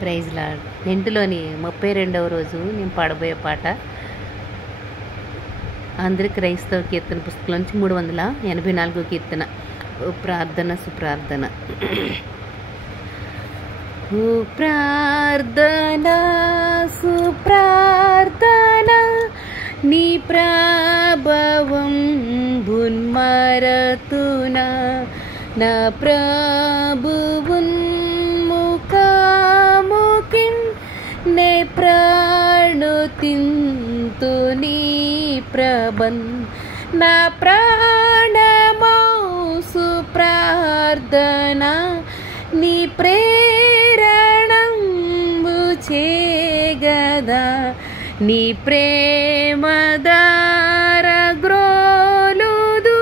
Praise lord. లెంటులోని 32వ రోజు నేను పాడబోయే పాట ఆంధ్ర క్రైస్తవ కీర్తన పుస్తకం నుంచి 384 కీర్తన. ఓ ప్రార్థన సుప్రార్థన. ఓ ప్రార్థన సుప్రార్థన నీ ప్రభావం భున్మరతున నా ప్రభువున్ ముఖాముఖిన్ నే ప్రాణుతింతు నీ ప్రభన్ నా ప్రాణమౌ సుప్రార్థన నీ ప్రేరణంబు చేగదా నీ ప్రేమదార గ్రోలుదు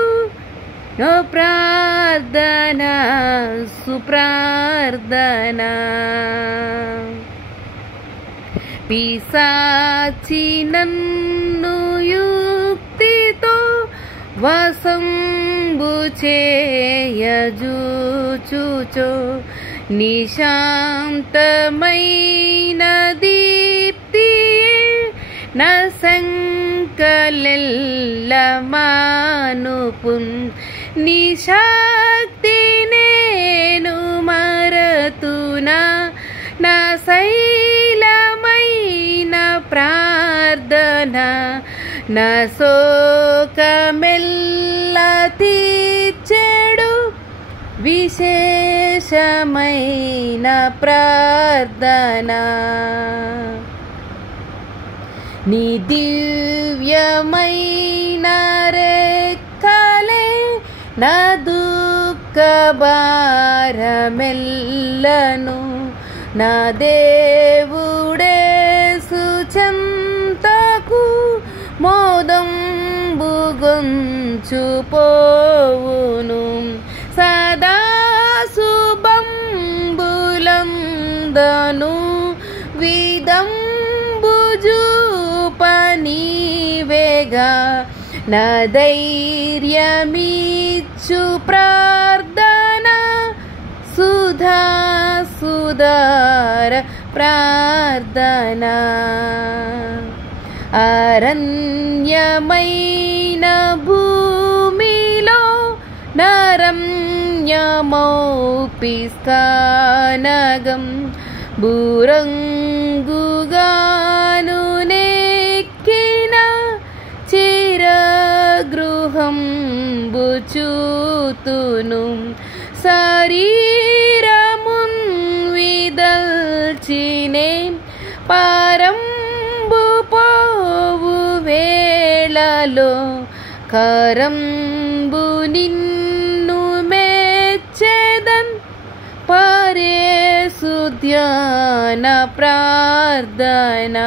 నో ప్రార్థన సుప్రార్థన. పిశాచి నన్ను యుక్తితో వసంబు చేయజూచుచో నిశాంతమైన దీప్తియే నా సంకలెల్ల మానుపున్ నీ శక్తి నేను మరతునా నా శైలమైన ప్రార్థన నా శోకమెల్ల తీర్చెడు విశేషమైన ప్రార్థన. నీ దివ్యమైన రెక్కలే నా దుఃఖ భారమెల్లను నా దేవుడేసు చెంతకు మోదంబు గొంచు పోవును సదా శుభంబులందను విదంబు జూపనీవేగా నా ధైర్యమిచ్చు ప్రార్థన సుధా సుధార ప్రార్థన. అరణ్యమైన భూమిలో నరమ్యమౌ పిస్కానగం బూరంగుగాను నెక్కిన చిరగృహంబు చూతును శరీరమున్ విదల్చినే పారంబు పోవు వేళలో కరంబు నిన్ను మెచ్చెదన్ పరేసు ధ్యాన ప్రార్థన.